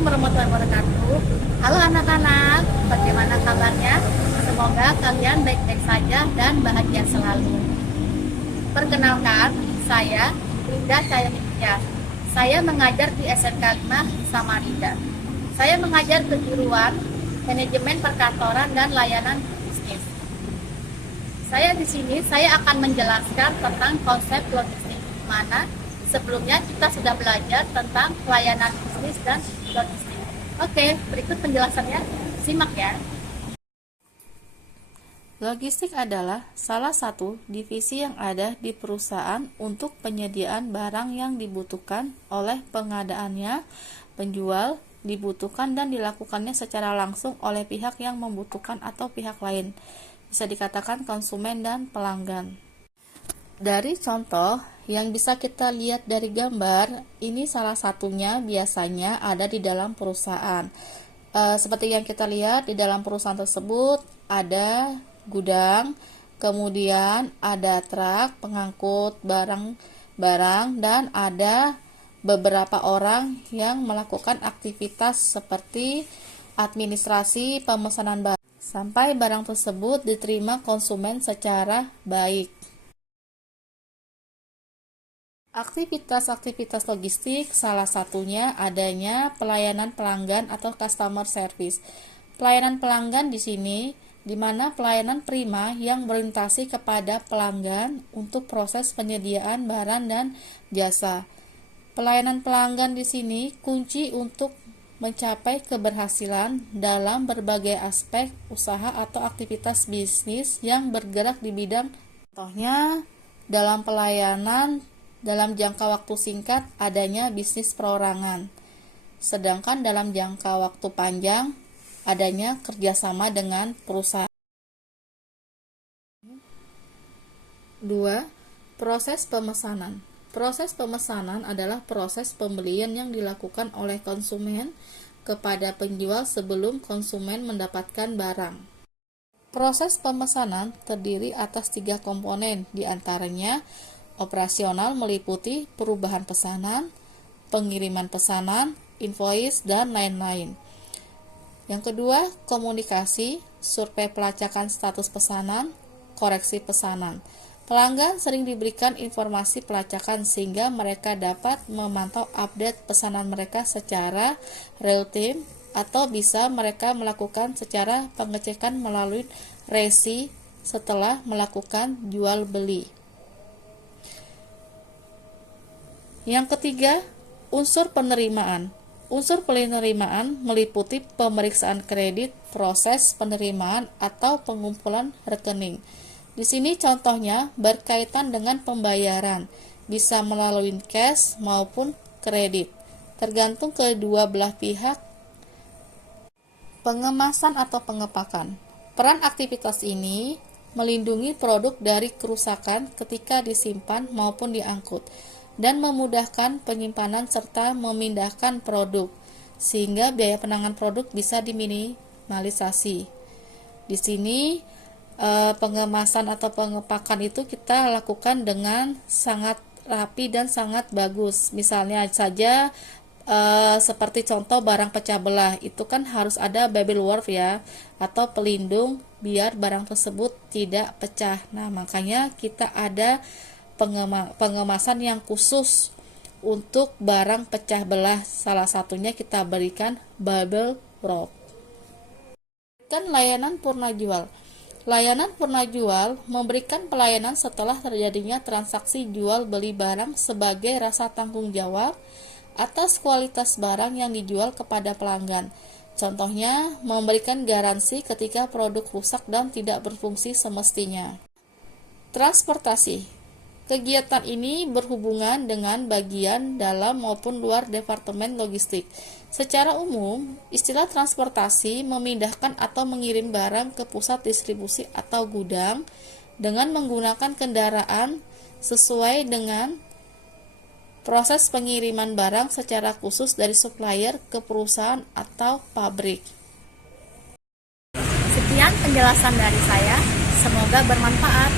Assalamualaikum warahmatullahi wabarakatuh. Halo anak-anak, bagaimana kabarnya? Semoga kalian baik-baik saja dan bahagia selalu. Perkenalkan, saya Linda Cahyaningtyas. Saya mengajar di SMK 5 Samarinda. Saya mengajar kejuruan Manajemen Perkantoran dan Layanan Bisnis. Di sini saya akan menjelaskan tentang konsep logistik, mana sebelumnya kita sudah belajar tentang pelayanan bisnis dan logistik. Oke, berikut penjelasannya. Simak ya. Logistik adalah salah satu divisi yang ada di perusahaan untuk penyediaan barang yang dibutuhkan oleh pengadaannya, penjual, dibutuhkan dan dilakukannya secara langsung oleh pihak yang membutuhkan atau pihak lain. Bisa dikatakan konsumen dan pelanggan. Dari contoh yang bisa kita lihat dari gambar, ini salah satunya biasanya ada di dalam perusahaan. Seperti yang kita lihat di dalam perusahaan tersebut ada gudang, kemudian ada truk pengangkut barang-barang dan ada beberapa orang yang melakukan aktivitas seperti administrasi pemesanan barang sampai barang tersebut diterima konsumen secara baik. Aktivitas-aktivitas logistik salah satunya adanya pelayanan pelanggan atau customer service. Pelayanan pelanggan di sini di mana pelayanan prima yang berorientasi kepada pelanggan untuk proses penyediaan barang dan jasa. Pelayanan pelanggan di sini kunci untuk mencapai keberhasilan dalam berbagai aspek usaha atau aktivitas bisnis yang bergerak di bidang. Contohnya dalam pelayanan dalam jangka waktu singkat adanya bisnis perorangan, sedangkan dalam jangka waktu panjang adanya kerjasama dengan perusahaan. 2. Proses pemesanan. Proses pemesanan adalah proses pembelian yang dilakukan oleh konsumen kepada penjual sebelum konsumen mendapatkan barang. Proses pemesanan terdiri atas 3 komponen, diantaranya operasional meliputi perubahan pesanan, pengiriman pesanan, invoice, dan lain-lain. Yang kedua, komunikasi, survei pelacakan status pesanan, koreksi pesanan. Pelanggan sering diberikan informasi pelacakan sehingga mereka dapat memantau update pesanan mereka secara real time atau bisa mereka melakukan secara pengecekan melalui resi setelah melakukan jual beli. Yang ketiga, unsur penerimaan. Unsur penerimaan meliputi pemeriksaan kredit, proses penerimaan atau pengumpulan rekening. Di sini contohnya berkaitan dengan pembayaran, bisa melalui cash maupun kredit, tergantung kedua belah pihak. Pengemasan atau pengepakan. Peran aktivitas ini melindungi produk dari kerusakan ketika disimpan maupun diangkut, dan memudahkan penyimpanan serta memindahkan produk, sehingga biaya penanganan produk bisa diminimalisasi. Di sini pengemasan atau pengepakan itu kita lakukan dengan sangat rapi dan sangat bagus. Misalnya saja seperti contoh barang pecah belah, itu kan harus ada bubble wrap ya, atau pelindung biar barang tersebut tidak pecah. Nah, makanya kita ada pengemasan yang khusus untuk barang pecah belah, salah satunya kita berikan bubble wrap. Dan layanan purna jual. Layanan purna jual memberikan pelayanan setelah terjadinya transaksi jual beli barang sebagai rasa tanggung jawab atas kualitas barang yang dijual kepada pelanggan. Contohnya, memberikan garansi ketika produk rusak dan tidak berfungsi semestinya. Transportasi. Kegiatan ini berhubungan dengan bagian dalam maupun luar departemen logistik. Secara umum, istilah transportasi memindahkan atau mengirim barang ke pusat distribusi atau gudang dengan menggunakan kendaraan sesuai dengan proses pengiriman barang secara khusus dari supplier ke perusahaan atau pabrik. Sekian penjelasan dari saya, semoga bermanfaat.